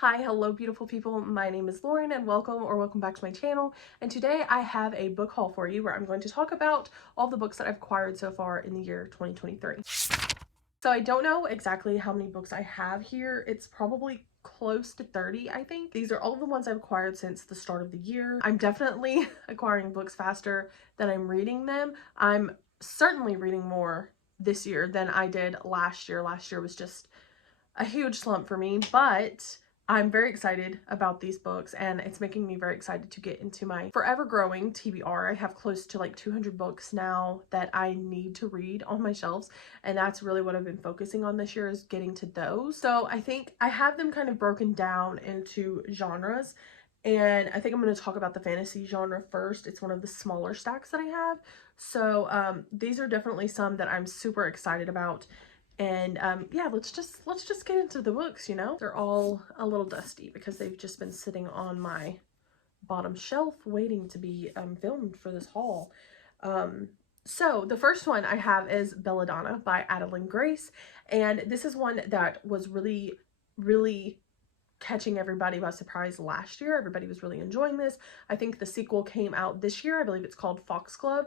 Hi, hello beautiful people. My name is Lauren and welcome back to my channel. And today I have a book haul for you where I'm going to talk about all the books that I've acquired so far in the year 2023. So I don't know exactly how many books I have here. It's probably close to 30, I think. These are all the ones I've acquired since the start of the year. I'm definitely acquiring books faster than I'm reading them. I'm certainly reading more this year than I did last year. Last year was just a huge slump for me, but I'm very excited about these books and it's making me very excited to get into my forever growing TBR. I have close to like 200 books now that I need to read on my shelves, and that's really what I've been focusing on this year, is getting to those. So I think I have them kind of broken down into genres, and I think I'm going to talk about the fantasy genre first. It's one of the smaller stacks that I have. So these are definitely some that I'm super excited about. And yeah, let's just get into the books, you know? They're all a little dusty because they've just been sitting on my bottom shelf waiting to be filmed for this haul. So the first one I have is Belladonna by Adeline Grace, and this is one that was really catching everybody by surprise last year. Everybody was really enjoying this. I think the sequel came out this year. I believe it's called Foxglove,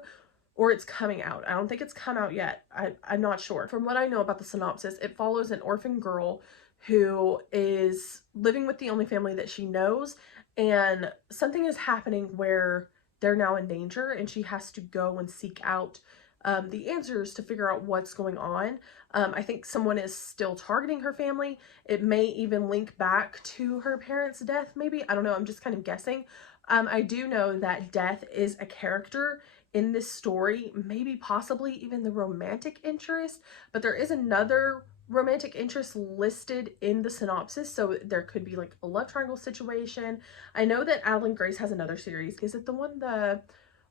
or it's coming out. I don't think it's come out yet. I'm not sure. From what I know about the synopsis, it follows an orphan girl who is living with the only family that she knows, and something is happening where they're now in danger and she has to go and seek out the answers to figure out what's going on. I think someone is still targeting her family. It may even link back to her parents' death, maybe. I don't know. I'm just kind of guessing. I do know that death is a character in this story, maybe possibly even the romantic interest, but there is another romantic interest listed in the synopsis, so there could be like a love triangle situation. I know that Adeline Grace has another series. Is it the one, the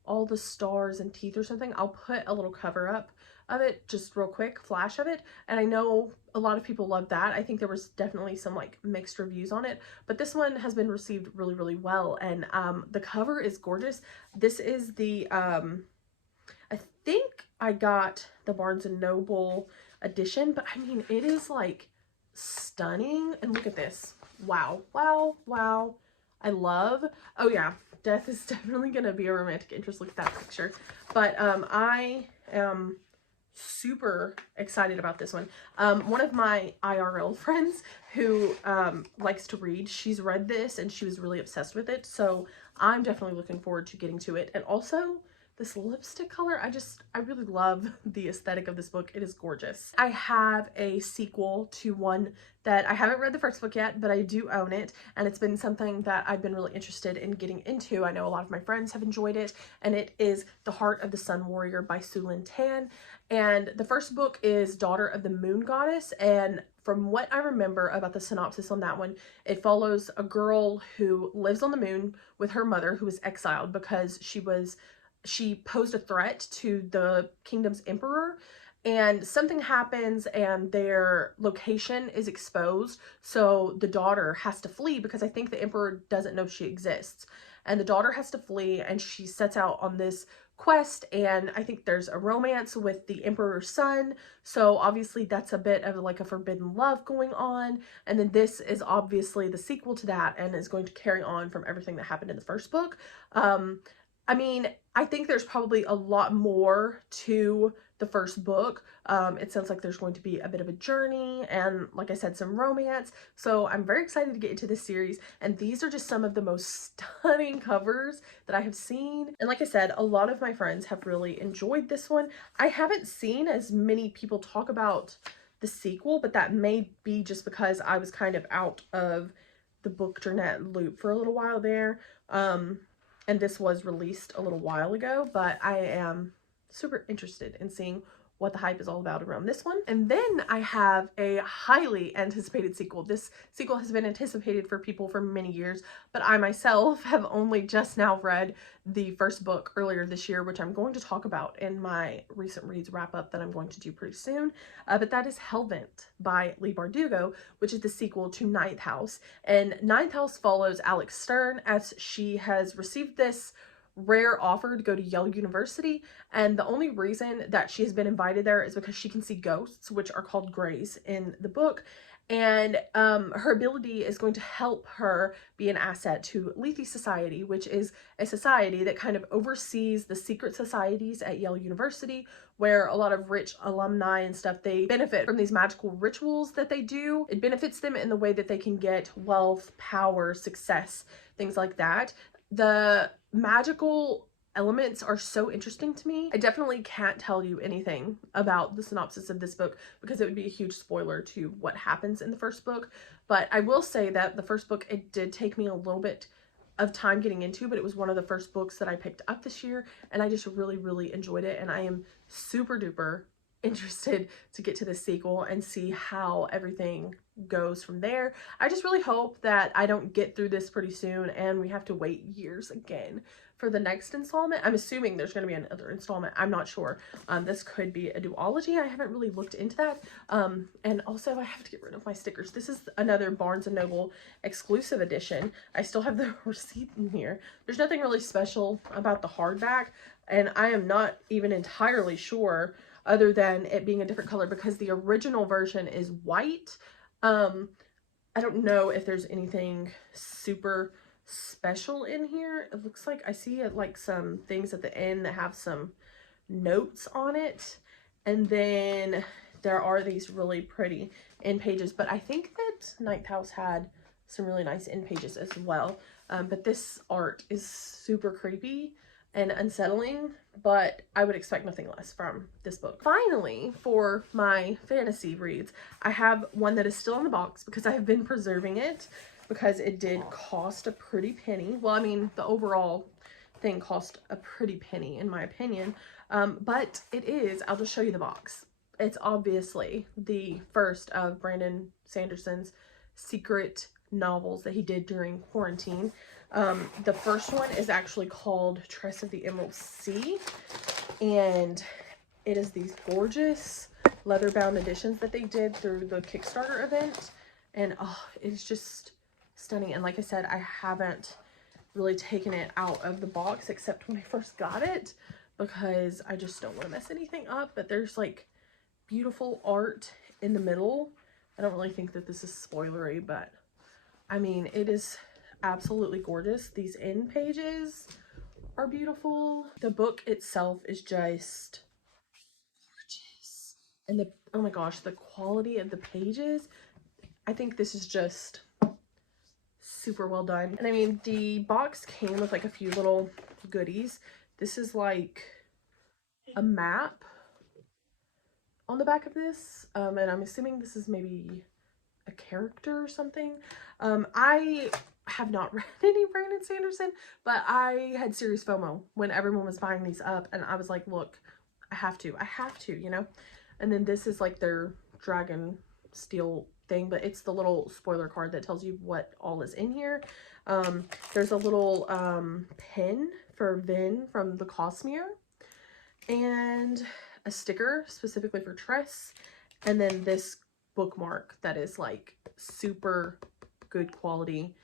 All the Stars and Teeth or something? I'll put a little cover up of it, just real quick flash of it, and I know a lot of people love that. I think there was definitely some like mixed reviews on it, but this one has been received really well, and the cover is gorgeous. This is the I think I got the Barnes and Noble edition, but I mean, it is like stunning. And look at this. Wow. I love, oh yeah, death is definitely gonna be a romantic interest. Look at that picture. But I am super excited about this one. One of my IRL friends who likes to read, she's read this and she was really obsessed with it, so I'm definitely looking forward to getting to it. And also this lipstick color, I really love the aesthetic of this book. It is gorgeous. I have a sequel to one that I haven't read the first book yet, but I do own it, and it's been something that I've been really interested in getting into. I know a lot of my friends have enjoyed it, and it is The Heart of the Sun Warrior by Su Lin Tan. And the first book is Daughter of the Moon Goddess, and from what I remember about the synopsis on that one, it follows a girl who lives on the moon with her mother, who was exiled because she posed a threat to the kingdom's emperor, and something happens and their location is exposed, so the daughter has to flee because I think the emperor doesn't know she exists, and the daughter has to flee, and she sets out on this quest, and I think there's a romance with the emperor's son, so obviously that's a bit of like a forbidden love going on. And then this is obviously the sequel to that and is going to carry on from everything that happened in the first book. I mean, I think there's probably a lot more to the first book. It sounds like there's going to be a bit of a journey and, like I said, some romance. So I'm very excited to get into this series. And these are just some of the most stunning covers that I have seen. And like I said, a lot of my friends have really enjoyed this one. I haven't seen as many people talk about the sequel, but that may be just because I was kind of out of the book journette loop for a little while there. And this was released a little while ago, but I am super interested in seeing what the hype is all about around this one. And then I have a highly anticipated sequel. This sequel has been anticipated for people for many years, but I myself have only just now read the first book earlier this year, which I'm going to talk about in my recent reads wrap up that I'm going to do pretty soon. But that is Hellvent by Leigh Bardugo, which is the sequel to Ninth House. And Ninth House follows Alex Stern as she has received this rare offer to go to Yale University, and the only reason that she has been invited there is because she can see ghosts, which are called grays in the book. And her ability is going to help her be an asset to Lethe Society, which is a society that kind of oversees the secret societies at Yale University, where a lot of rich alumni and stuff, they benefit from these magical rituals that they do. It benefits them in the way that they can get wealth, power, success, things like that. The magical elements are so interesting to me. I definitely can't tell you anything about the synopsis of this book because it would be a huge spoiler to what happens in the first book. But I will say that the first book, it did take me a little bit of time getting into, but it was one of the first books that I picked up this year, and I just really enjoyed it, and I am super duper interested to get to the sequel and see how everything goes from there. I just really hope that I don't get through this pretty soon and we have to wait years again for the next installment. I'm assuming there's going to be another installment. I'm not sure. This could be a duology. I haven't really looked into that. And also I have to get rid of my stickers. This is another Barnes & Noble exclusive edition. I still have the receipt in here. There's nothing really special about the hardback, and I am not even entirely sure other than it being a different color because the original version is white. I don't know if there's anything super special in here. It looks like I see like some things at the end that have some notes on it, and then there are these really pretty end pages, but I think that Ninth House had some really nice end pages as well. But this art is super creepy and unsettling, but I would expect nothing less from this book. Finally, for my fantasy reads, I have one that is still in the box because I have been preserving it because it did cost a pretty penny. Well, I mean, the overall thing cost a pretty penny in my opinion, but it is, I'll just show you the box. It's obviously the first of Brandon Sanderson's secret novels that he did during quarantine. The first one is actually called Tress of the Emerald Sea, and it is these gorgeous leather-bound editions that they did through the Kickstarter event, and oh, it's just stunning. And like I said, I haven't really taken it out of the box except when I first got it because I just don't want to mess anything up. But there's like beautiful art in the middle. I don't really think that this is spoilery, but I mean, it is absolutely gorgeous. These end pages are beautiful. The book itself is just gorgeous. And the, oh my gosh, the quality of the pages. I think this is just super well done. And I mean, the box came with like a few little goodies. This is like a map on the back of this. And I'm assuming this is maybe a character or something. I have not read any Brandon Sanderson, but I had serious FOMO when everyone was buying these up, and I was like, look, I have to, you know. And then this is like their dragon steel thing, but it's the little spoiler card that tells you what all is in here. There's a little pin for Vin from the Cosmere, and a sticker specifically for Tress, and then this bookmark that is like super good quality,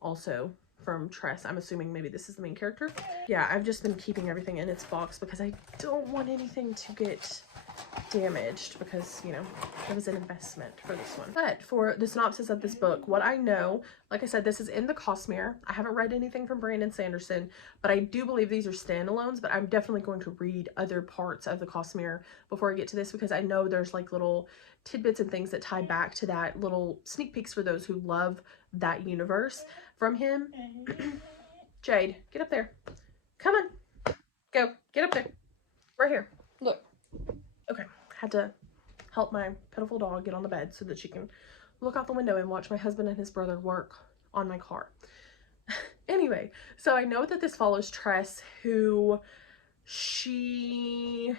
also from Tress. I'm assuming maybe this is the main character. Yeah, I've just been keeping everything in its box because I don't want anything to get damaged because, you know, it was an investment for this one. But for the synopsis of this book, what I know, like I said, this is in the Cosmere. I haven't read anything from Brandon Sanderson, but I do believe these are standalones, but I'm definitely going to read other parts of the Cosmere before I get to this because I know there's like little tidbits and things that tie back to that, little sneak peeks for those who love that universe from him. Jade, get up there. Come on. Go. Get up there. Right here. Look. Okay. Had to help my pitiful dog get on the bed so that she can look out the window and watch my husband and his brother work on my car. Anyway, so I know that this follows Tress, who she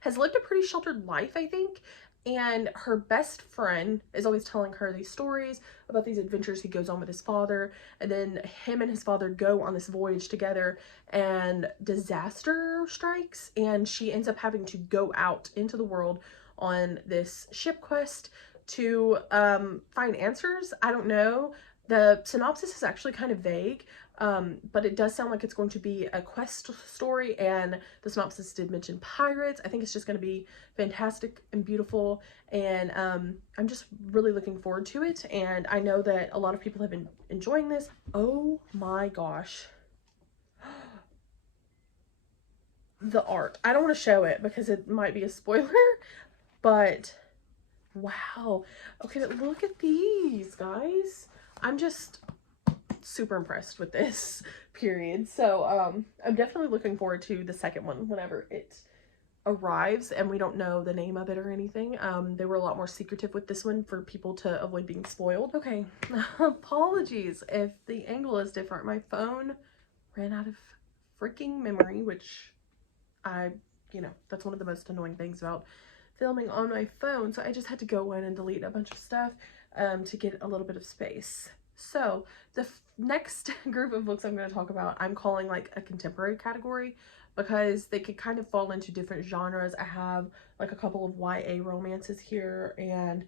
has lived a pretty sheltered life, I think. And her best friend is always telling her these stories about these adventures he goes on with his father. And then him and his father go on this voyage together and disaster strikes. And she ends up having to go out into the world on this ship quest to find answers. I don't know. The synopsis is actually kind of vague. but it does sound like it's going to be a quest story, and the synopsis did mention pirates. I think it's just going to be fantastic and beautiful, and I'm just really looking forward to it, and I know that a lot of people have been enjoying this. Oh my gosh. The art. I don't want to show it because it might be a spoiler, but wow. Okay, but look at these, guys. I'm just super impressed with this, period. So I'm definitely looking forward to the second one whenever it arrives, and we don't know the name of it or anything. They were a lot more secretive with this one for people to avoid being spoiled. Okay, apologies if the angle is different. My phone ran out of freaking memory, which that's one of the most annoying things about filming on my phone. So I just had to go in and delete a bunch of stuff to get a little bit of space. So the next group of books I'm going to talk about, I'm calling like a contemporary category, because they could kind of fall into different genres. I have like a couple of YA romances here, and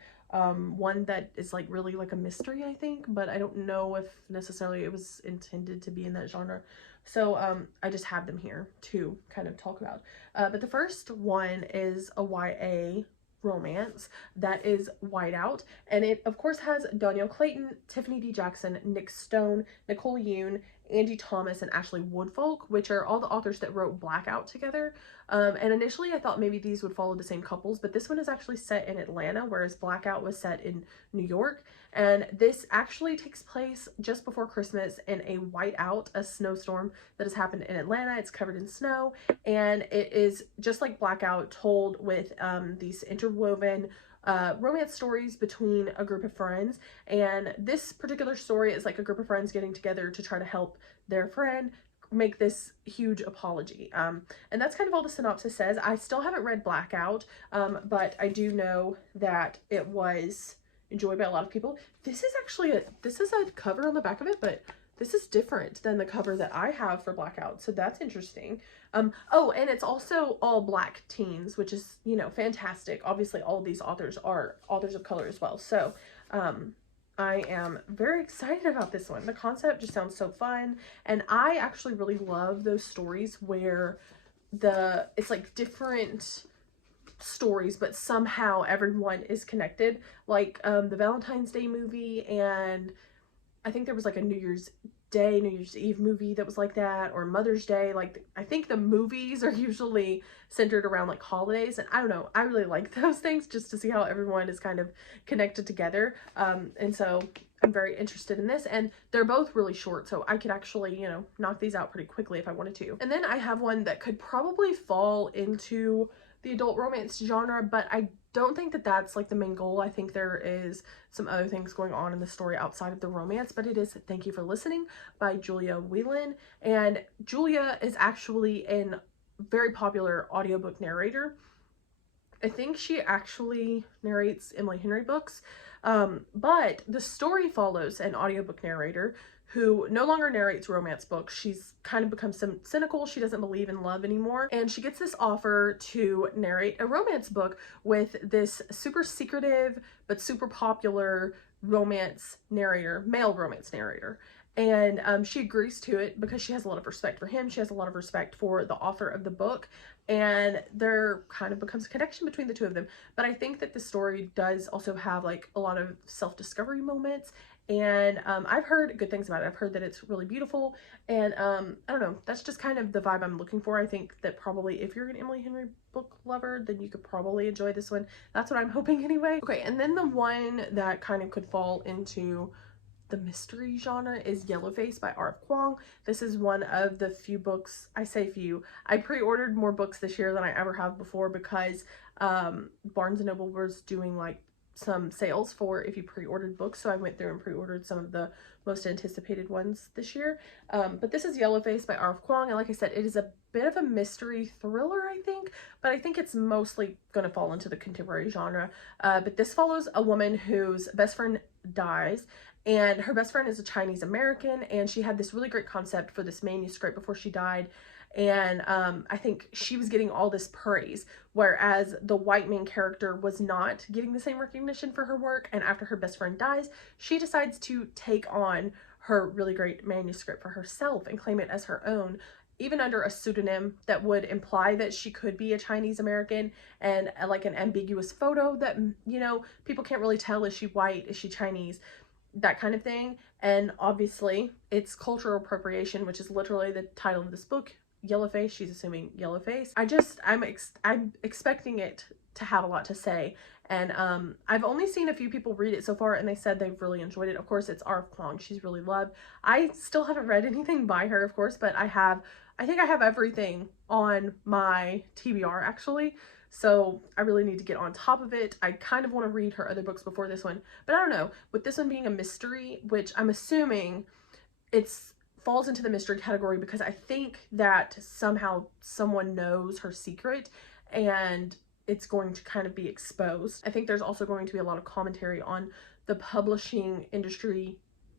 one that is like really like a mystery, I think, but I don't know if necessarily it was intended to be in that genre. So I just have them here to kind of talk about. But the first one is a YA romance that is Whiteout, and it of course has Danielle Clayton, Tiffany D. Jackson, Nick Stone, Nicole Yoon, Angie Thomas, and Ashley Woodfolk, which are all the authors that wrote Blackout together. And initially I thought maybe these would follow the same couples, but this one is actually set in Atlanta, whereas Blackout was set in New York. And this actually takes place just before Christmas in a whiteout, a snowstorm that has happened in Atlanta. It's covered in snow, and it is just like Blackout, told with these interwoven romance stories between a group of friends. And this particular story is like a group of friends getting together to try to help their friend make this huge apology. And that's kind of all the synopsis says. I still haven't read Blackout, but I do know that it was enjoyed by a lot of people. This is actually this is a cover on the back of it, but this is different than the cover that I have for Blackout, so that's interesting. Oh, and it's also all Black teens, which is, fantastic. Obviously, all of these authors are authors of color as well, so I am very excited about this one. The concept just sounds so fun, and I actually really love those stories where it's like different stories, but somehow everyone is connected, like the Valentine's Day movie, and I think there was like a New Year's Eve movie that was like that, or Mother's Day. Like, I think the movies are usually centered around like holidays, and I don't know, I really like those things just to see how everyone is kind of connected together. And so I'm very interested in this, and they're both really short, so I could actually, knock these out pretty quickly if I wanted to. And then I have one that could probably fall into the adult romance genre, but I don't think that that's like the main goal. I think there is some other things going on in the story outside of the romance, but it is Thank You for Listening by Julia Whelan. And Julia is actually a very popular audiobook narrator. I think she actually narrates Emily Henry books, but the story follows an audiobook narrator who no longer narrates romance books. She's kind of become cynical. She doesn't believe in love anymore. And she gets this offer to narrate a romance book with this super secretive but super popular romance narrator, male romance narrator. And she agrees to it because she has a lot of respect for him. She has a lot of respect for the author of the book. And there kind of becomes a connection between the two of them. But I think that the story does also have like a lot of self-discovery moments. And I've heard good things about it. I've heard that it's really beautiful, and I don't know, that's just kind of the vibe I'm looking for. I think that probably if you're an Emily Henry book lover, then you could probably enjoy this one. That's what I'm hoping anyway. Okay, and then the one that kind of could fall into the mystery genre is Yellowface by R.F. Kuang. This is one of the few books, I say few, I pre-ordered more books this year than I ever have before, because Barnes & Noble was doing like some sales for if you pre-ordered books, so I went through and pre-ordered some of the most anticipated ones this year. But this is Yellowface by R.F. Kuang, and like I said, it is a bit of a mystery thriller, I think, but I think it's mostly going to fall into the contemporary genre. But this follows a woman whose best friend dies, and her best friend is a Chinese American, and she had this really great concept for this manuscript before she died. and I think she was getting all this praise, whereas the white main character was not getting the same recognition for her work. And after her best friend dies, she decides to take on her really great manuscript for herself and claim it as her own, even under a pseudonym that would imply that she could be a Chinese American, and like an ambiguous photo that, you know, people can't really tell, is she white, is she Chinese, that kind of thing. And obviously it's cultural appropriation, which is literally the title of this book, Yellowface. She's assuming yellowface. I'm expecting it to have a lot to say. And I've only seen a few people read it so far, and they said they've really enjoyed it. Of course, it's R.F. Kuang. She's really loved. I still haven't read anything by her, of course, but I think I have everything on my TBR, actually. So I really need to get on top of it. I kind of want to read her other books before this one, but I don't know. With this one being a mystery, which I'm assuming it's falls into the mystery category, because I think that somehow someone knows her secret and it's going to kind of be exposed. I think there's also going to be a lot of commentary on the publishing industry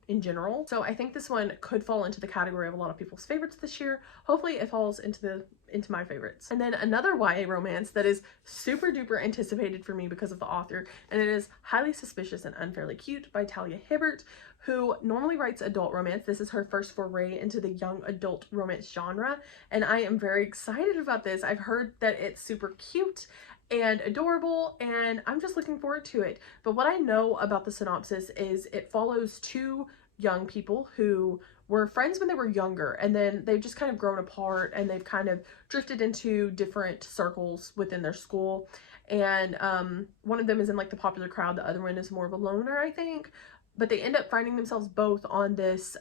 in general. So I think this one could fall into the category of a lot of people's favorites this year. Hopefully it falls into my favorites. And then another YA romance that is super duper anticipated for me because of the author, and it is Highly Suspicious and Unfairly Cute by Talia Hibbert, who normally writes adult romance. This is her first foray into the young adult romance genre, and I am very excited about this. I've heard that it's super cute and adorable, and I'm just looking forward to it. But what I know about the synopsis is it follows two young people who were friends when they were younger, and then they've just kind of grown apart, and they've kind of drifted into different circles within their school. And one of them is in like the popular crowd, the other one is more of a loner, I think. But they end up finding themselves both on this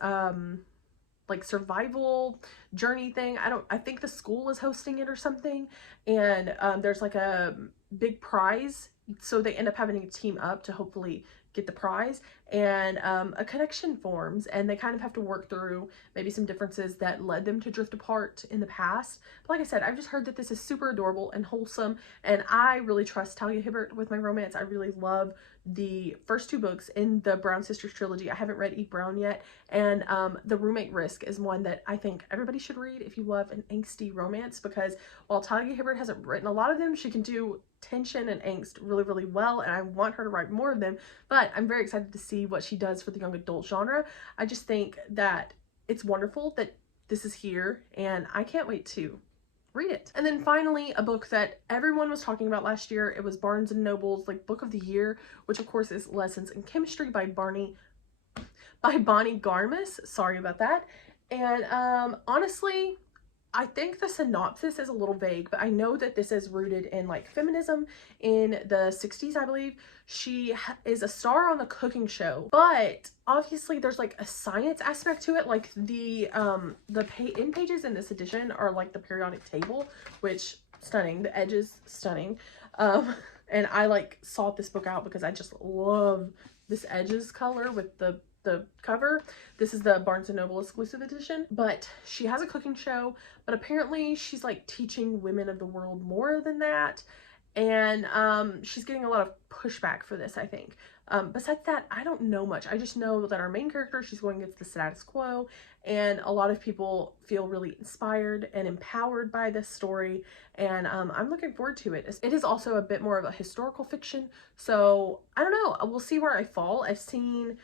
like survival journey thing. I think the school is hosting it or something, and there's like a big prize, so they end up having to team up to hopefully get the prize, and a connection forms, and they kind of have to work through maybe some differences that led them to drift apart in the past. But like I said, I've just heard that this is super adorable and wholesome, and I really trust Talia Hibbert with my romance. I really love the first two books in the Brown Sisters trilogy. I haven't read Eve Brown yet, and The Roommate Risk is one that I think everybody should read if you love an angsty romance, because while Talia Hibbert hasn't written a lot of them, she can do tension and angst really, really well, and I want her to write more of them. But I'm very excited to see what she does for the young adult genre. I just think that it's wonderful that this is here, and I can't wait to read it. And then finally, a book that everyone was talking about last year. It was Barnes and Noble's like book of the year, which of course is Lessons in Chemistry by Bonnie Garmus. Sorry about that. And honestly, I think the synopsis is a little vague, but I know that this is rooted in like feminism in the 60s, I believe. She is a star on the cooking show, but obviously there's like a science aspect to it. Like the end pages in this edition are like the periodic table, which stunning. The edges stunning. And I like sought this book out because I just love this edges color with the cover. This is the Barnes & Noble exclusive edition, but she has a cooking show, but apparently she's like teaching women of the world more than that, and she's getting a lot of pushback for this, I think. Besides that, I don't know much. I just know that our main character, she's going against the status quo, and a lot of people feel really inspired and empowered by this story, and I'm looking forward to it. It is also a bit more of a historical fiction, so I don't know. We'll see where I fall. I've seen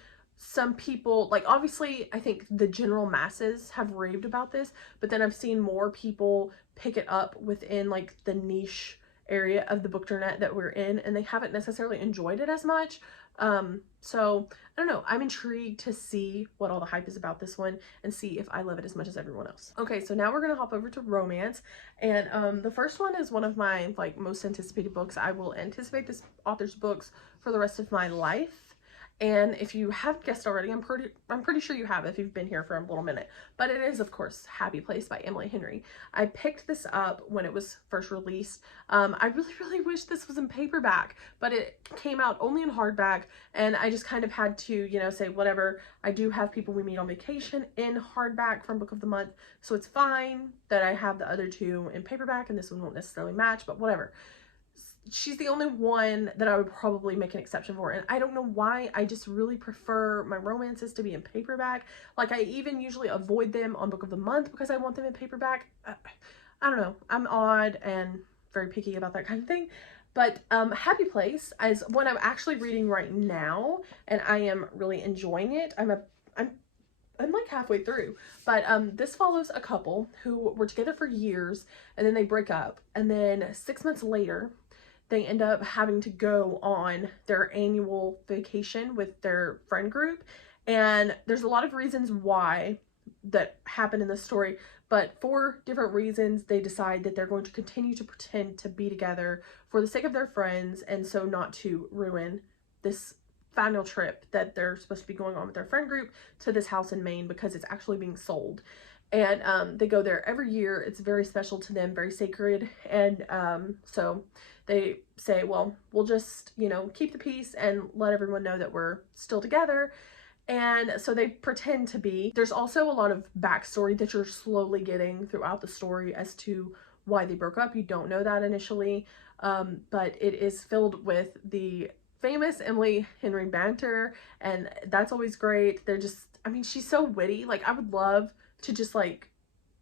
some people, like obviously I think the general masses have raved about this, but then I've seen more people pick it up within like the niche area of the bookternet that we're in, and they haven't necessarily enjoyed it as much. So I don't know. I'm intrigued to see what all the hype is about this one and see if I love it as much as everyone else. Okay, so now we're gonna hop over to romance, and the first one is one of my like most anticipated books. I will anticipate this author's books for the rest of my life. And if you haven't guessed already, I'm pretty sure you have if you've been here for a little minute. But it is, of course, Happy Place by Emily Henry. I picked this up when it was first released. I really, really wish this was in paperback, but it came out only in hardback, and I just kind of had to, you know, say whatever. I do have People We Meet on Vacation in hardback from Book of the Month, so it's fine that I have the other two in paperback, and this one won't necessarily match, but whatever. she's the only one that I would probably make an exception for. And I don't know why, I just really prefer my romances to be in paperback. Like, I even usually avoid them on book of the month because I want them in paperback. I don't know, I'm odd and very picky about that kind of thing. But Happy Place is one I'm actually reading right now, and I am really enjoying it. I'm like halfway through, but this follows a couple who were together for years, and then they break up, and then 6 months later they end up having to go on their annual vacation with their friend group. And there's a lot of reasons why that happen in the story, but for different reasons they decide that they're going to continue to pretend to be together for the sake of their friends, and so not to ruin this final trip that they're supposed to be going on with their friend group to this house in Maine, because it's actually being sold. And they go there every year. It's very special to them, very sacred. And so they say, well, we'll just, you know, keep the peace and let everyone know that we're still together. And so they pretend to be. There's also a lot of backstory that you're slowly getting throughout the story as to why they broke up. You don't know that initially, but it is filled with the famous Emily Henry banter, and that's always great. They're just, I mean, she's so witty. Like, I would love to just like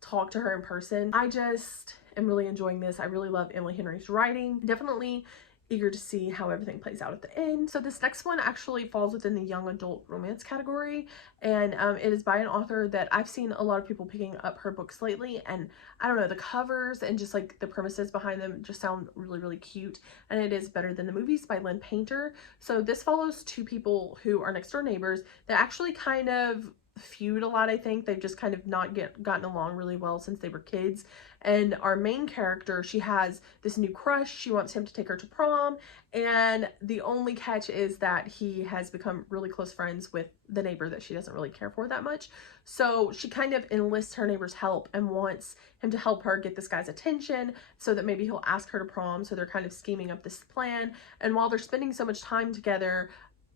talk to her in person. I just am really enjoying this. I really love Emily Henry's writing. Definitely eager to see how everything plays out at the end. So this next one actually falls within the young adult romance category, and it is by an author that I've seen a lot of people picking up her books lately, and I don't know, the covers and just like the premises behind them just sound really, really cute. And it is Better Than the Movies by Lynn Painter. So this follows two people who are next door neighbors that actually kind of feud a lot. I think they've just kind of not gotten along really well since they were kids. And our main character, she has this new crush. She wants him to take her to prom, and the only catch is that he has become really close friends with the neighbor that she doesn't really care for that much. So she kind of enlists her neighbor's help and wants him to help her get this guy's attention so that maybe he'll ask her to prom. So they're kind of scheming up this plan, and while they're spending so much time together,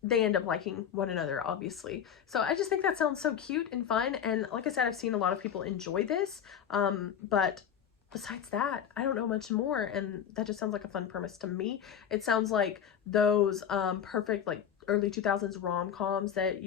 they end up liking one another, obviously. So I just think that sounds so cute and fun. And like I said, I've seen a lot of people enjoy this. But besides that, I don't know much more. And that just sounds like a fun premise to me. It sounds like those perfect like early 2000s rom-coms that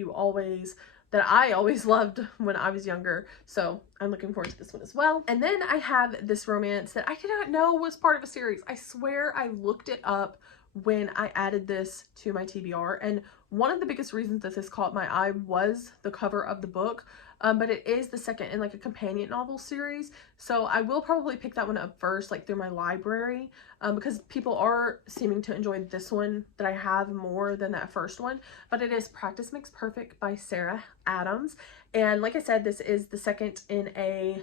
I always loved when I was younger. So I'm looking forward to this one as well. And then I have this romance that I did not know was part of a series. I swear I looked it up when I added this to my TBR, and one of the biggest reasons that this caught my eye was the cover of the book, but it is the second in like a companion novel series, so I will probably pick that one up first, like through my library, because people are seeming to enjoy this one that I have more than that first one. But it is Practice Makes Perfect by Sarah Adams, and like I said, this is the second in a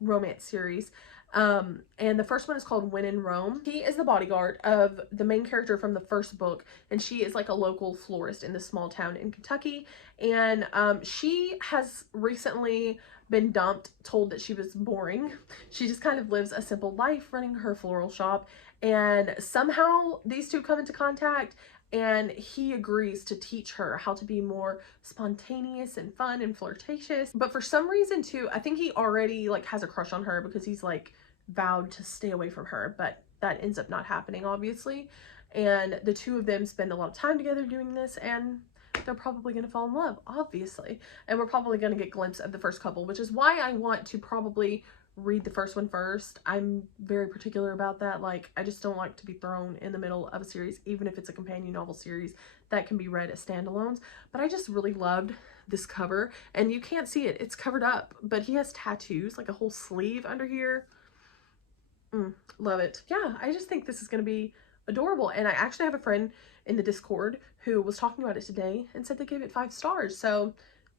romance series. And the first one is called When in Rome. He is the bodyguard of the main character from the first book, and she is like a local florist in this small town in Kentucky. And she has recently been dumped, told that she was boring. She just kind of lives a simple life running her floral shop, and somehow these two come into contact, and he agrees to teach her how to be more spontaneous and fun and flirtatious. But for some reason too, I think he already like has a crush on her, because he's like vowed to stay away from her, but that ends up not happening, obviously. And the two of them spend a lot of time together doing this, and they're probably going to fall in love, obviously. And we're probably going to get a glimpse of the first couple, which is why I want to probably read the first one first. I'm very particular about that. Like, I just don't like to be thrown in the middle of a series, even if it's a companion novel series that can be read as standalones. But I just really loved this cover, and you can't see it, it's covered up, but he has tattoos, like a whole sleeve under here. Love it. Yeah, I just think this is going to be adorable. And I actually have a friend in the Discord who was talking about it today and said they gave it 5 stars. So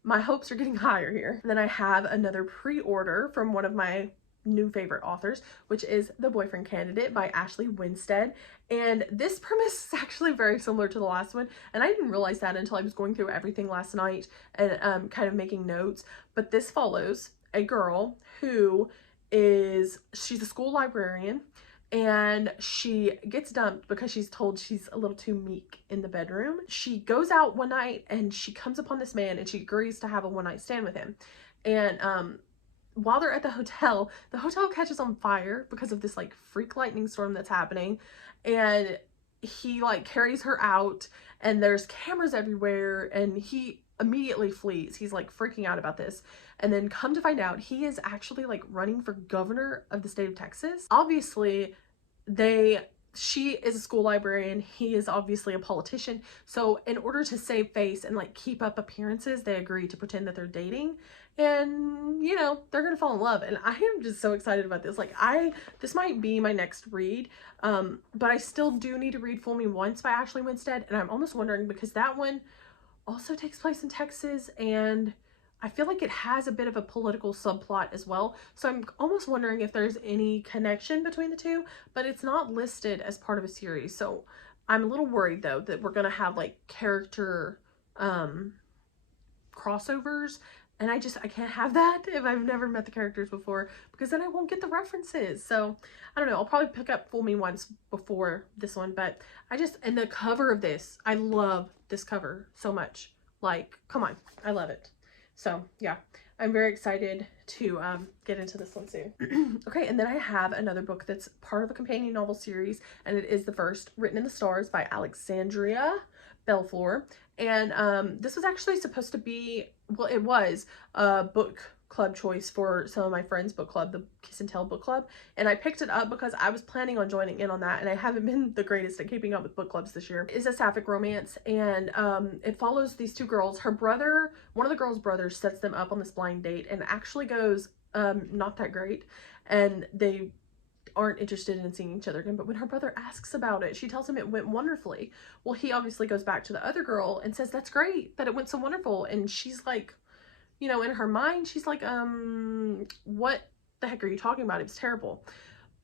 my hopes are getting higher here. And then I have another pre-order from one of my new favorite authors, which is The Boyfriend Candidate by Ashley Winstead. And this premise is actually very similar to the last one, and I didn't realize that until I was going through everything last night and kind of making notes. But this follows a girl who she's a school librarian, and she gets dumped because she's told she's a little too meek in the bedroom. She goes out one night and she comes upon this man, and she agrees to have a one-night stand with him. And while they're at the hotel catches on fire because of this like freak lightning storm that's happening, and he like carries her out, and there's cameras everywhere, and he immediately flees. He's like freaking out about this. And then come to find out, he is actually like running for governor of the state of Texas. Obviously, she is a school librarian, he is obviously a politician, so in order to save face and like keep up appearances, they agree to pretend that they're dating, and you know, they're gonna fall in love. And I am just so excited about this. Like, this might be my next read, but I still do need to read Fool Me Once by Ashley Winstead, and I'm almost wondering, because that one also takes place in Texas, and I feel like it has a bit of a political subplot as well. So I'm almost wondering if there's any connection between the two, but it's not listed as part of a series. So I'm a little worried though that we're going to have like character crossovers, and I can't have that if I've never met the characters before, because then I won't get the references. So I don't know, I'll probably pick up Fool Me Once before this one, but and the cover of this, I love this cover so much. Like, come on, I love it. So yeah, I'm very excited to get into this one soon. Okay, and then I have another book that's part of a companion novel series, and it is the first, Written in the Stars by Alexandria Belfleur. And this was actually supposed to be, well, it was a book club choice for some of my friends' book club, the Kiss and Tell book club, and I picked it up because I was planning on joining in on that, and I haven't been the greatest at keeping up with book clubs this year. It's a sapphic romance, and it follows these two girls. Her brother, one of the girls' brothers, sets them up on this blind date, and actually goes not that great, and they aren't interested in seeing each other again. But when her brother asks about it, she tells him it went wonderfully. Well, he obviously goes back to the other girl and says, that's great that it went so wonderful, and she's like, you know, in her mind, she's like, what the heck are you talking about? It was terrible.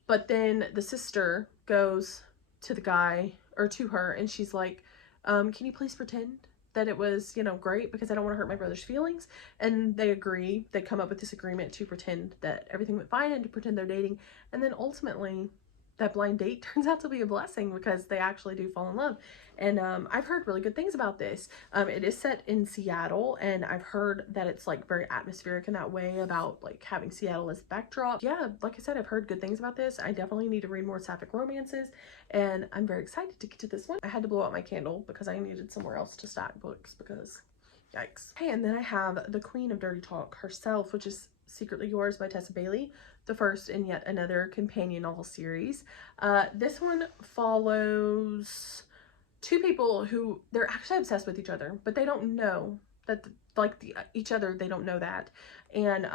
But then the sister goes to the guy, or to her, and she's like, can you please pretend that it was, you know, great, because I don't want to hurt my brother's feelings. And they agree. They come up with this agreement to pretend that everything went fine and to pretend they're dating. And then ultimately, that blind date turns out to be a blessing, because they actually do fall in love. And I've heard really good things about this. It is set in Seattle, and I've heard that it's like very atmospheric in that way, about like having Seattle as backdrop. Yeah, like I said, I've heard good things about this. I definitely need to read more sapphic romances, and I'm very excited to get to this one. I had to blow out my candle because I needed somewhere else to stack books, because yikes. Okay, and then I have the Queen of Dirty Talk herself, which is Secretly Yours by Tessa Bailey, the first in yet another companion novel series. This one follows two people who, they're actually obsessed with each other, but they don't know that, each other, they don't know that. And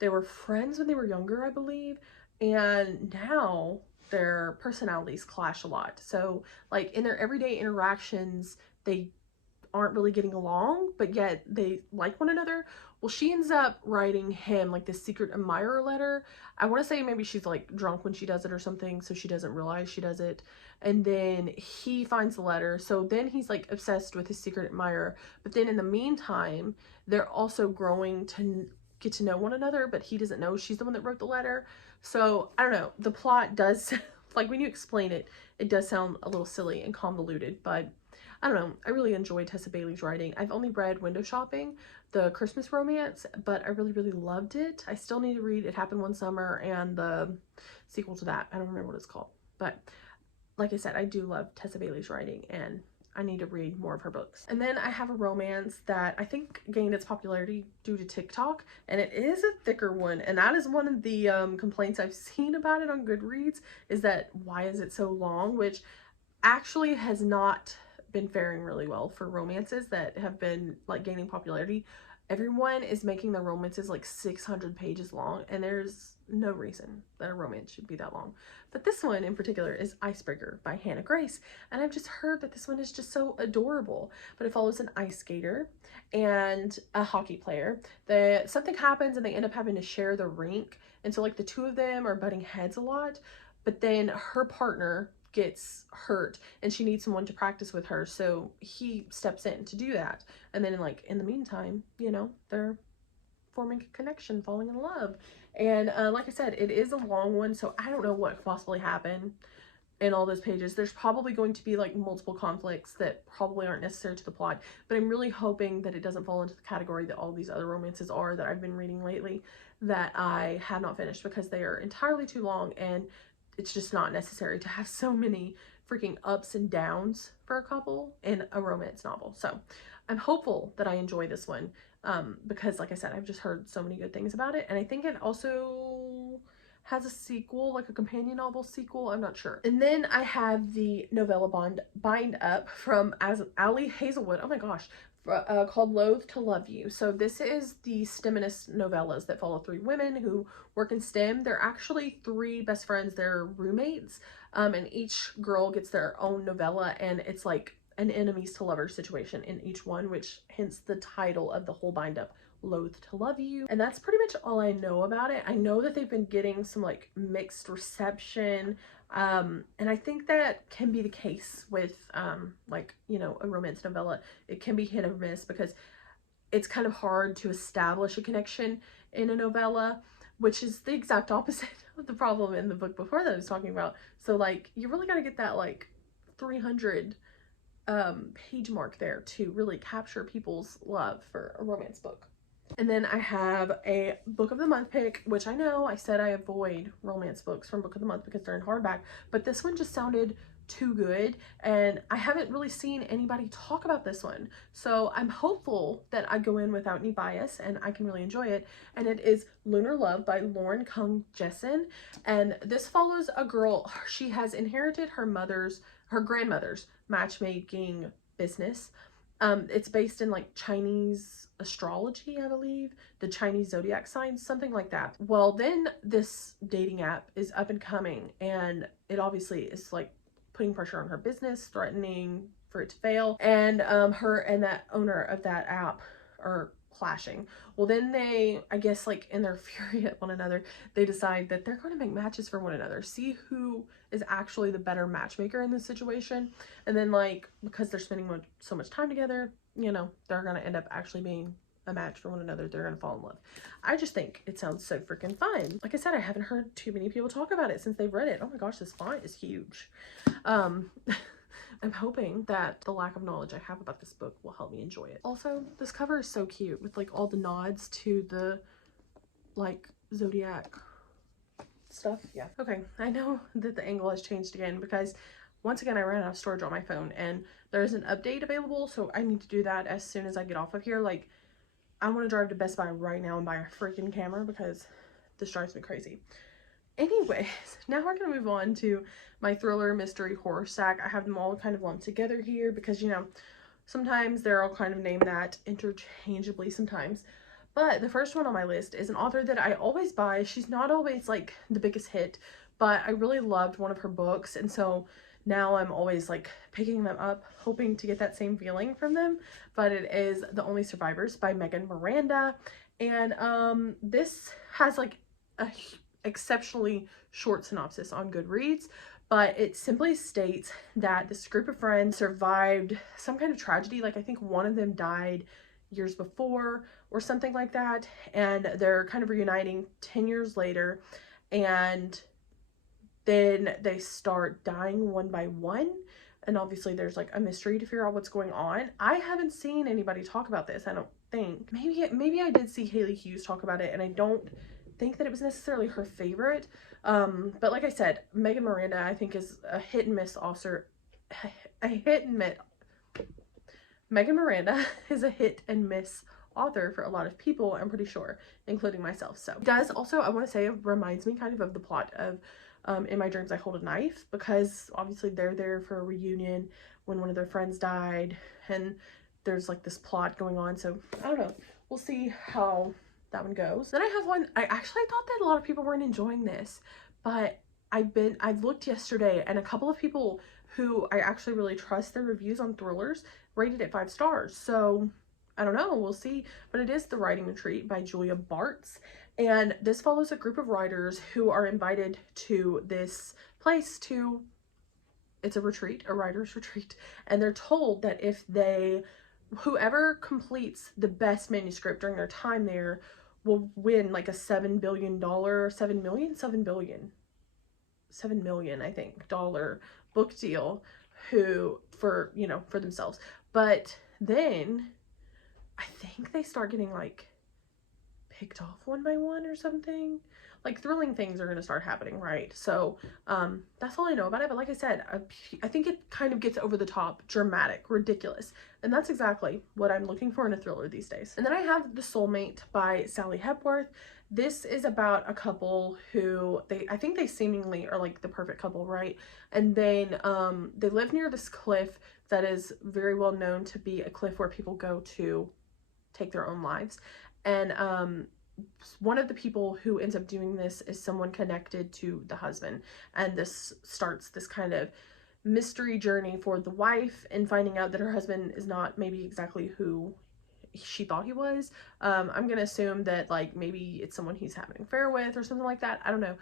they were friends when they were younger, I believe, and now their personalities clash a lot. So like in their everyday interactions, they aren't really getting along, but yet they like one another. Well, she ends up writing him like this secret admirer letter. I want to say maybe she's like drunk when she does it or something, so she doesn't realize she does it. And then he finds the letter, so then he's like obsessed with his secret admirer. But then in the meantime, they're also growing to get to know one another, but he doesn't know she's the one that wrote the letter. So I don't know, the plot does like, when you explain it, it does sound a little silly and convoluted, but I don't know, I really enjoy Tessa Bailey's writing. I've only read Window Shopping, the Christmas romance, but I really, really loved it. I still need to read It Happened One Summer and the sequel to that. I don't remember what it's called. But like I said, I do love Tessa Bailey's writing, and I need to read more of her books. And then I have a romance that I think gained its popularity due to TikTok, and it is a thicker one, and that is one of the complaints I've seen about it on Goodreads, is that why is it so long, which actually has not been faring really well for romances that have been like gaining popularity. Everyone is making their romances like 600 pages long, and there's no reason that a romance should be that long. But this one in particular is Icebreaker by Hannah Grace, and I've just heard that this one is just so adorable. But it follows an ice skater and a hockey player. Something happens and they end up having to share the rink, and so like the two of them are butting heads a lot. But then her partner gets hurt and she needs someone to practice with her, so he steps in to do that. And then like in the meantime, you know, they're forming a connection, falling in love. And like I said, it is a long one, so I don't know what could possibly happen. in all those pages. There's probably going to be like multiple conflicts that probably aren't necessary to the plot, but I'm really hoping that it doesn't fall into the category that all these other romances are that I've been reading lately that I have not finished, because they are entirely too long and it's just not necessary to have so many freaking ups and downs for a couple in a romance novel. So I'm hopeful that I enjoy this one, because like I said, I've just heard so many good things about it, and I think it also has a sequel, like a companion novel sequel, I'm not sure. And then I have the novella bind up from Ali Hazelwood, oh my gosh, called Loathe to Love You. So this is the STEMinist novellas that follow 3 women who work in STEM. They're actually 3 best friends, they're roommates, and each girl gets their own novella, and it's like an enemies to lovers situation in each one, which hence the title of the whole bind up, Loathe to Love You. And that's pretty much all I know about it. I know that they've been getting some like mixed reception, and I think that can be the case with like, you know, a romance novella. It can be hit or miss because it's kind of hard to establish a connection in a novella, which is the exact opposite of the problem in the book before that I was talking about. So like, you really got to get that like 300 page mark there to really capture people's love for a romance book. And then I have a book of the month pick, which I know I said I avoid romance books from book of the month because they're in hardback, but this one just sounded too good, and I haven't really seen anybody talk about this one, so I'm hopeful that I go in without any bias and I can really enjoy it. And it is Lunar Love by Lauren Kung Jessen, and this follows a girl. She has inherited her grandmother's matchmaking business. It's based in like Chinese astrology, I believe, the Chinese zodiac signs, something like that. Well, then this dating app is up and coming, and it obviously is like putting pressure on her business, threatening for it to fail, and her and that owner of that app are clashing. Well, then they, I guess like in their fury at one another, they decide that they're going to make matches for one another, see who is actually the better matchmaker in this situation. And then like, because they're spending so much time together, you know, they're going to end up actually being a match for one another. They're going to fall in love. I just think it sounds so freaking fun. Like I said, I haven't heard too many people talk about it since they've read it. Oh my gosh, this font is huge. I'm hoping that the lack of knowledge I have about this book will help me enjoy it. Also, this cover is so cute with like all the nods to the like zodiac stuff. Yeah. Okay, I know that the angle has changed again because once again I ran out of storage on my phone, and there's an update available, so I need to do that as soon as I get off of here. Like, I want to drive to Best Buy right now and buy a freaking camera because this drives me crazy. Anyways, now we're gonna move on to my thriller, mystery, horror stack. I have them all kind of lumped together here because, you know, sometimes they're all kind of named that interchangeably sometimes. But the first one on my list is an author that I always buy. She's not always like the biggest hit, but I really loved one of her books, and so now I'm always like picking them up, hoping to get that same feeling from them. But it is The Only Survivors by Megan Miranda, and this has like a exceptionally short synopsis on Goodreads, but it simply states that this group of friends survived some kind of tragedy. Like, I think one of them died years before or something like that, and they're kind of reuniting 10 years later, and then they start dying one by one, and obviously there's like a mystery to figure out what's going on. I haven't seen anybody talk about this, I don't think. Maybe I did see Haley Hughes talk about it, and I don't think that it was necessarily her favorite, but like I said, Megan Miranda I think is a hit and miss author. Megan Miranda is a hit and miss author for a lot of people, I'm pretty sure, including myself. So it does also, I want to say, it reminds me kind of the plot of In My Dreams I Hold a Knife, because obviously they're there for a reunion when one of their friends died, and there's like this plot going on. So I don't know, we'll see how that one goes. Then I have one, I actually thought that a lot of people weren't enjoying this, but I looked yesterday, and a couple of people who I actually really trust their reviews on thrillers rated it 5 stars. So I don't know, we'll see. But it is The Writing Retreat by Julia Bartz, and this follows a group of writers who are invited to this place it's a retreat, a writer's retreat, and they're told that if whoever completes the best manuscript during their time there will win like a $7 billion, 7 million, 7 billion. $7 million, I think, dollar book deal for themselves. But then I think they start getting like picked off one by one or something. Like thrilling things are going to start happening, right? So that's all I know about it. But like I said, I think it kind of gets over the top, dramatic, ridiculous. And that's exactly what I'm looking for in a thriller these days. And then I have The Soulmate by Sally Hepworth. This is about a couple who I think they seemingly are like the perfect couple, right? And then they live near this cliff that is very well known to be a cliff where people go to take their own lives. And one of the people who ends up doing this is someone connected to the husband, and this starts this kind of mystery journey for the wife in finding out that her husband is not maybe exactly who she thought he was. I'm gonna assume that like maybe it's someone he's having an affair with or something like that. I don't know.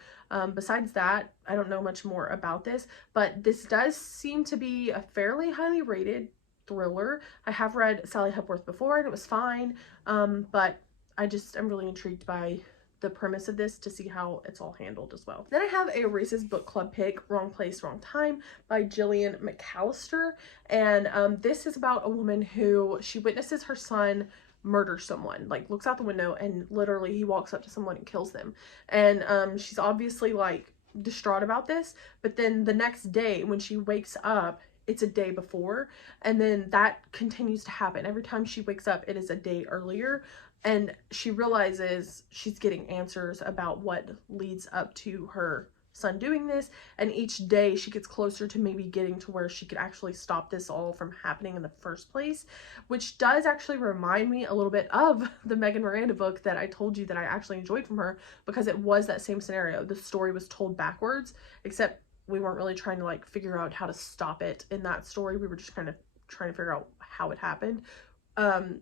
Besides that, I don't know much more about this, but this does seem to be a fairly highly rated thriller. I have read Sally Hepworth before and it was fine, but I'm really intrigued by the premise of this to see how it's all handled as well. Then I have a Reese's Book Club pick, Wrong Place, Wrong Time by Jillian McAllister. And this is about a woman who she witnesses her son murder someone, like looks out the window and literally he walks up to someone and kills them. And she's obviously like distraught about this, but then the next day when she wakes up, it's a day before, and then that continues to happen. Every time she wakes up, it is a day earlier. And she realizes she's getting answers about what leads up to her son doing this. And each day she gets closer to maybe getting to where she could actually stop this all from happening in the first place, which does actually remind me a little bit of the Megan Miranda book that I told you that I actually enjoyed from her, because it was that same scenario. The story was told backwards, except we weren't really trying to like figure out how to stop it in that story. We were just kind of trying to figure out how it happened.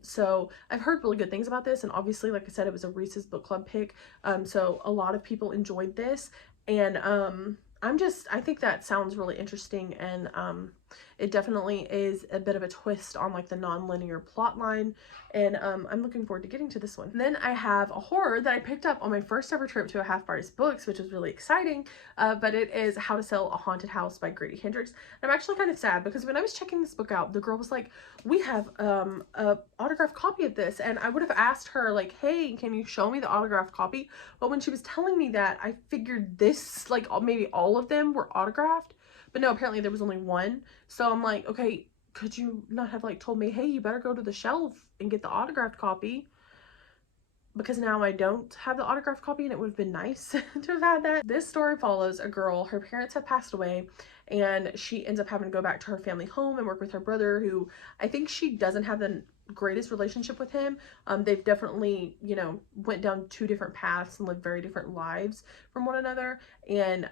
So I've heard really good things about this, and obviously, like I said, it was a Reese's Book Club pick. So a lot of people enjoyed this, and I think that sounds really interesting, and it definitely is a bit of a twist on like the non-linear plot line, and I'm looking forward to getting to this one. And then I have a horror that I picked up on my first ever trip to a Half Price Books, which was really exciting, but it is How to Sell a Haunted House by Grady Hendrix. And I'm actually kind of sad because when I was checking this book out, the girl was like, we have a autographed copy of this, and I would have asked her like, hey, can you show me the autographed copy? But when she was telling me that, I figured this, like maybe all of them were autographed. But no, apparently there was only one. So I'm like, okay, could you not have like told me, hey, you better go to the shelf and get the autographed copy? Because now I don't have the autographed copy, and it would have been nice to have had that. This story follows a girl, her parents have passed away, and she ends up having to go back to her family home and work with her brother, who I think she doesn't have the greatest relationship with him. They've definitely, went down two different paths and lived very different lives from one another, and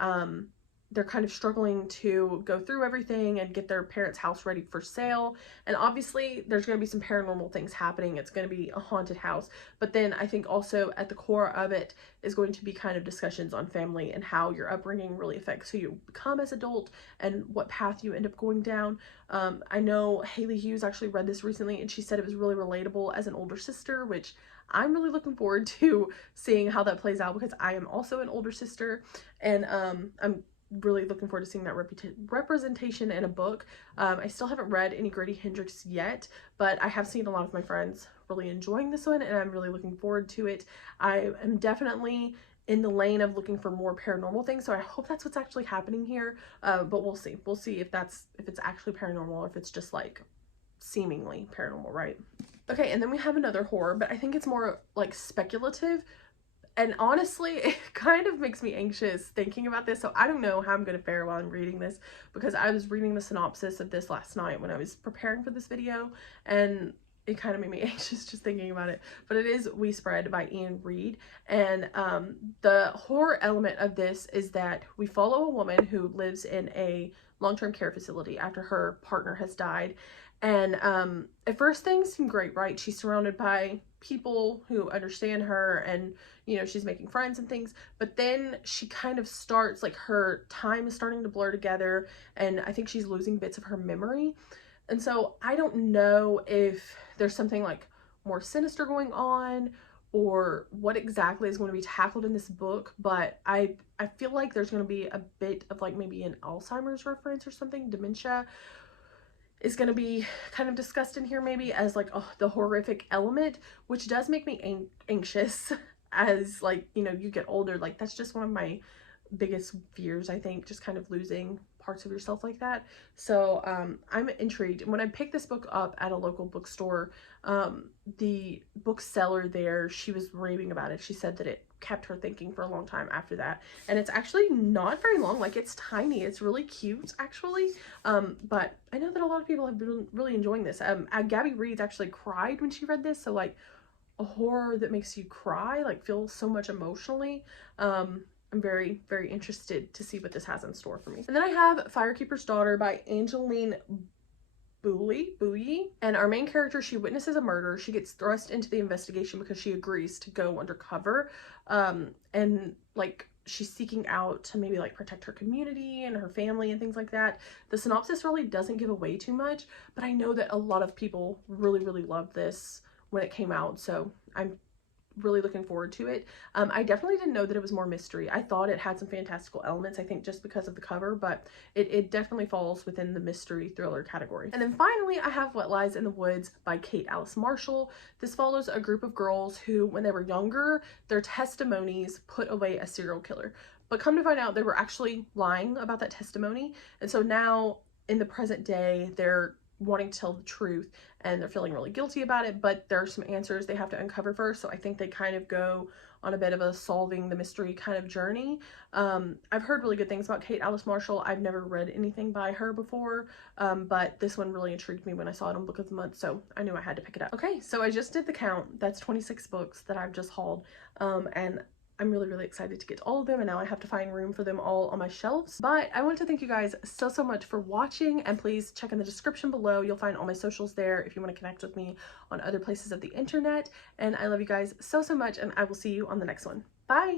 they're kind of struggling to go through everything and get their parents' house ready for sale. And obviously there's going to be some paranormal things happening. It's going to be a haunted house. But then I think also at the core of it is going to be kind of discussions on family and how your upbringing really affects who you become as adult and what path you end up going down. I know Haley Hughes actually read this recently, and she said it was really relatable as an older sister, which I'm really looking forward to seeing how that plays out, because I am also an older sister, and I'm really looking forward to seeing that representation in a book. I still haven't read any Grady Hendrix yet, but I have seen a lot of my friends really enjoying this one, and I'm really looking forward to it. I am definitely in the lane of looking for more paranormal things, so I hope that's what's actually happening here, but we'll see. We'll see if it's actually paranormal or if it's just like seemingly paranormal, right? Okay, and then we have another horror, but I think it's more like speculative. And honestly, it kind of makes me anxious thinking about this, so I don't know how I'm going to fare while I'm reading this, because I was reading the synopsis of this last night when I was preparing for this video, and it kind of made me anxious just thinking about it. But it is We Spread by Ian Reid, and the horror element of this is that we follow a woman who lives in a long-term care facility after her partner has died. And at first things seem great, right? She's surrounded by people who understand her, and she's making friends and things, but then she kind of starts, like, her time is starting to blur together, and I think she's losing bits of her memory. And so I don't know if there's something like more sinister going on, or what exactly is going to be tackled in this book, but I feel like there's going to be a bit of like maybe an Alzheimer's reference or something. Dementia is going to be kind of discussed in here maybe as like the horrific element, which does make me anxious as like, you know, you get older. Like that's just one of my biggest fears, I think, just kind of losing parts of yourself like that. So I'm intrigued. When I picked this book up at a local bookstore, the bookseller there, she was raving about it. She said that it kept her thinking for a long time after that, and it's actually not very long. Like it's tiny, it's really cute actually, but I know that a lot of people have been really enjoying this. Gabby Reeds actually cried when she read this, so like a horror that makes you cry, like feel so much emotionally. I'm very, very interested to see what this has in store for me. And then I have Firekeeper's Daughter by Angeline Bouye. And our main character, she witnesses a murder. She gets thrust into the investigation because she agrees to go undercover. And like she's seeking out to maybe like protect her community and her family and things like that. The synopsis really doesn't give away too much, but I know that a lot of people really, really loved this when it came out. So I'm really looking forward to it. I definitely didn't know that it was more mystery. I thought it had some fantastical elements, I think just because of the cover, but it definitely falls within the mystery thriller category. And then finally, I have What Lies in the Woods by Kate Alice Marshall. This follows a group of girls who, when they were younger, their testimonies put away a serial killer. But come to find out, they were actually lying about that testimony. And so now, in the present day, they're wanting to tell the truth and they're feeling really guilty about it, but there are some answers they have to uncover first. So I think they kind of go on a bit of a solving the mystery kind of journey. I've heard really good things about Kate Alice Marshall. I've never read anything by her before, but this one really intrigued me when I saw it on Book of the Month, so I knew I had to pick it up. Okay, so I just did the count. That's 26 books that I've just hauled, and I'm really, really excited to get to all of them, and now I have to find room for them all on my shelves. But I want to thank you guys so, so much for watching, and please check in the description below. You'll find all my socials there if you want to connect with me on other places of the internet. And I love you guys so, so much, and I will see you on the next one. Bye!